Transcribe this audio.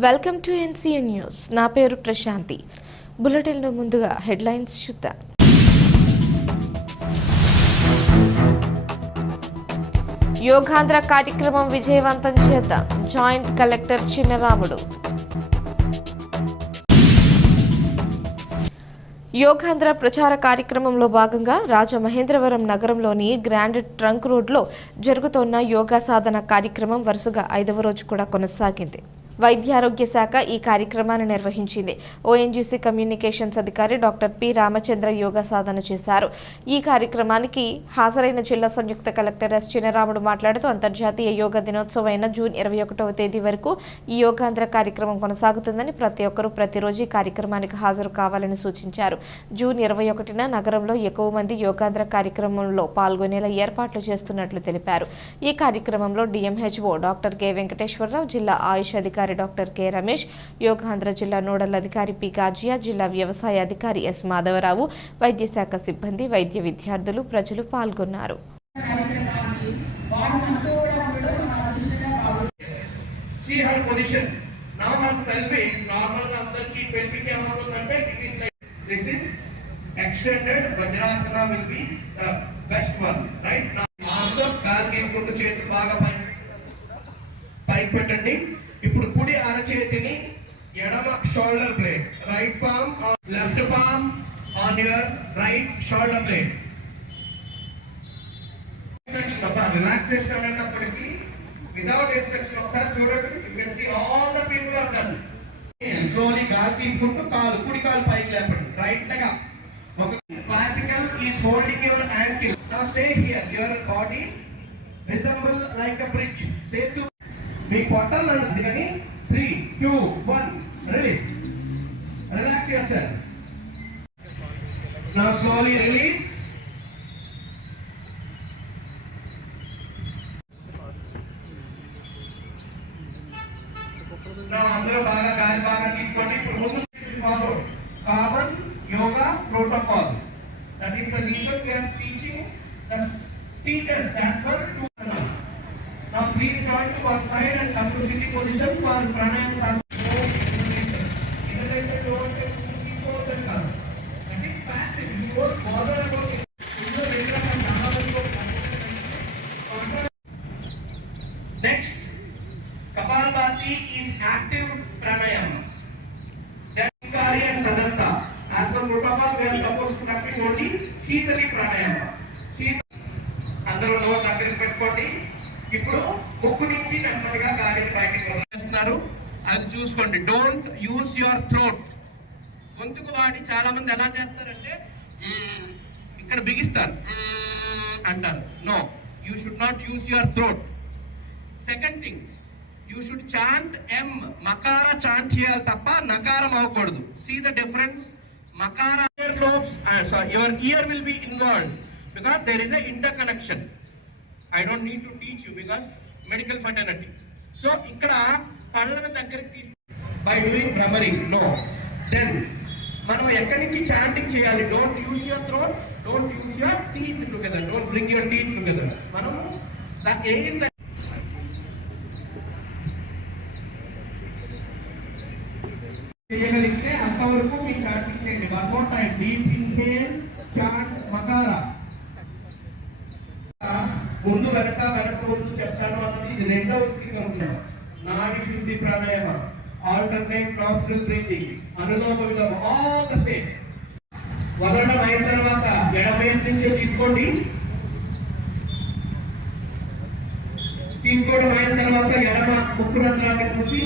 Welcome to ఎన్సీఎ news. నా పేరు ప్రశాంతి. బులెటిన్లో ముందుగా హెడ్లైన్స్ చూద్దాం యోగాంధ్ర కార్యక్రమం విజయవంతం చేద్దాం. Joint collector Chinnaramudu. యోగాంధ్ర ప్రచార కార్యక్రమంలో భాగంగా రాజమహేంద్రవరం నగరంలోని గ్రాండ్ ట్రంక్ రోడ్లో జరుగుతోన్న యోగా సాధన కార్యక్రమం వరుసగా ఐదవ రోజు కూడా కొనసాగింది. వైద్యారోగ్య శాఖ ఈ కార్యక్రమాన్ని నిర్వహించింది. ఓఎన్జీసీ కమ్యూనికేషన్స్ అధికారి డాక్టర్ పి రామచంద్ర యోగా సాధన చేశారు. ఈ కార్యక్రమానికి హాజరైన జిల్లా సంయుక్త కలెక్టర్ ఎస్ చిన్నరాముడు మాట్లాడుతూ అంతర్జాతీయ యోగా దినోత్సవం అయిన జూన్ ఇరవై ఒకటవ తేదీ వరకు ఈ యోగాంధ్ర కార్యక్రమం కొనసాగుతుందని ప్రతి ఒక్కరూ ప్రతిరోజు ఈ కార్యక్రమానికి హాజరు కావాలని సూచించారు. జూన్ ఇరవై ఒకటిన నగరంలో ఎక్కువ మంది యోగాంధ్ర కార్యక్రమంలో పాల్గొనేలా ఏర్పాట్లు చేస్తున్నట్లు తెలిపారు. ఈ కార్యక్రమంలో డిఎంహెచ్ఓ డాక్టర్ కె వెంకటేశ్వరరావు జిల్లా ఆయుష్ అధికారి డాక్టర్ కె రమేష్ యోగాంధ్ర జిల్లా నోడల్ అధికారి పి గాజియా జిల్లా వ్యవసాయ అధికారి ఎస్ మాధవరావు వైద్య శాఖ సిబ్బంది వైద్య విద్యార్థులు ప్రజలు పాల్గొన్నారు. extended Vajrasana will be the best one, right? Now తీసుకుంటూ చేతులు బాగా పై పైకి పెట్టండి. ఇప్పుడు కుడి అరచేతిని ఎడమ shoulder blade right palm left palm on your right shoulder blade relaxation అనేటప్పటికీ వితౌట్ ఎక్సెప్షన్ ఒకసారి చూడండి. You can see all the people are done slowly గాలి తీసుకుంటూ కాలు కుడి కాలు పైకి లేపండి. రైట్ లెగ్ ఒక classical is holding your ankle stay here your body resemble like a bridge Setu three two one release relax yourself now slowly release నా అందరూ బాగా గాలి బాగా తీసుకోండి ఇప్పుడు ముందు follow common yoga protocol that is the reason we are teaching the teachers stands for ఇందులో రెండు రకాల నామాలు Next, Kapalbhati is active pranayama. Dhankari and Sadanta. As per protocol, we are supposed to practice only Shitali pranayama. Shit అందరూ note దగ్గర పెట్టుకోండి ఇప్పుడు ముక్కు నుంచి నెమ్మదిగా గాలి బయటికి అది చూసుకోండి. డోంట్ యూస్ యువర్ థ్రోట్ గొంతుకు వాడి చాలా మంది ఎలా చేస్తారంటే ఇక్కడ బిగిస్తారు. అంటారు. No you should not use your throat second thing you should chant M మకార chant చేయాలి తప్ప నకారం అవ్వకూడదు. See the difference మకార ear lobes your ear will be involve because there is a interconnection I don't need to teach you because medical fraternity so ఇక్కడ పళ్ళను దగ్గరికి తీసుకు by doing భ్రమరీ no then మనం ఎక్కడి నుంచి చాంటింగ్ చేయాలి? Don't use your throat don't use your teeth together don't bring your teeth together మనము ద చేయగలిగితే అంతవరకు మీ చాటింగ్ చేయండి. One more time deep inhale chant మకారా ముందు వెనక వెనక ముందు చెప్తాను అన్నది ఇది రెండవ త్రికరణం నాడి శుద్ధి ప్రాణాయామ ఆల్టర్నేట్ నాస్ట్రల్ బ్రీతింగ్ అనులోమ విలోమ ఆల్ ద సేమ్ వదలడం అయిన తర్వాత ఎడమ నుంచే తీసుకోండి. తీసుకోవడం అయిన తర్వాత ఎడమ ముక్కు రంధ్రాన్ని మూసి